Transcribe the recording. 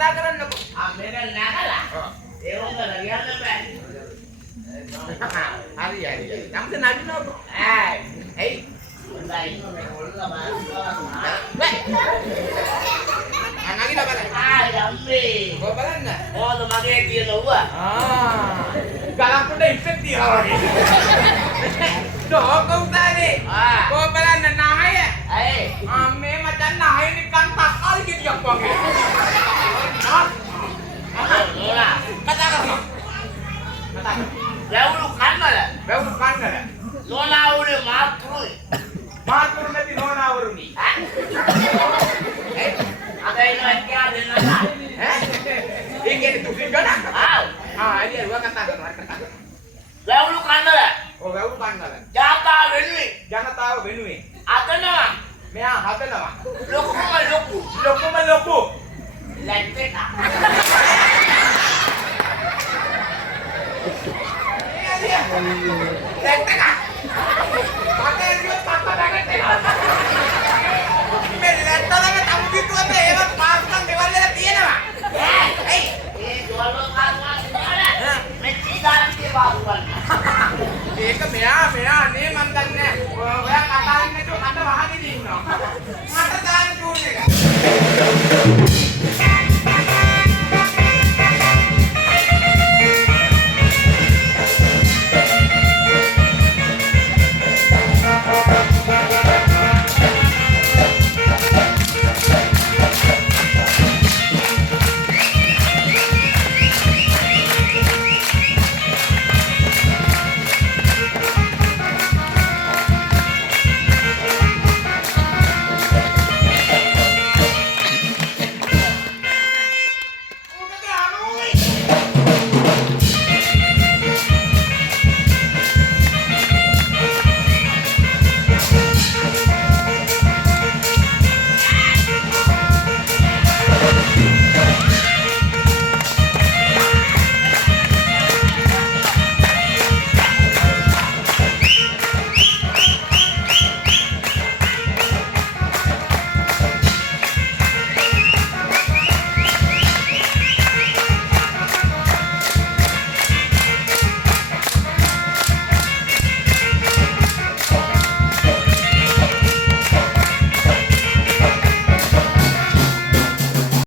කතා කරන්නකො. මේක නැගලා. ඒ වුණා කියන්න බෑ. හරි. නම්ද නගිනවකො. ඇයි? හොඳයි මේ ඔල්ලා බලන්න. නගිනව බලන්න. යම්මේ. කො බලන්න. ඕද මගේ කියන උව. ගලක්කුඩ ඉස්සෙක් තියනවා වගේ. ඩෝක උදානේ. කො බලන්න නාය. ඇයි? මේ මචං නාය නිකන් තක්කාලි ගෙඩියක් වගේ. නෝනා කතා කරනවා. වැවුළු කන්නල. වැවුරු කන්නද? නෝනාවුනේ මාත්‍රුයි. මාතුරු නැති නෝනාවරුනි. අද ඉන්නවා කියා දෙන්නා. ඒ කියන්නේ තුසින් ගන්න. එළිය රුව කතා කරනවා. වැවුළු කන්නල. ඔව් වැවුරු කන්නද? ජාතා වෙනුයි. ජනතාව වෙනුවෙන්. අදනවා. මෙයා හදනවා. ලොකුම ලොකු. ලොකුම ලොකු. ලැට්ටෙක්. දැක්කද?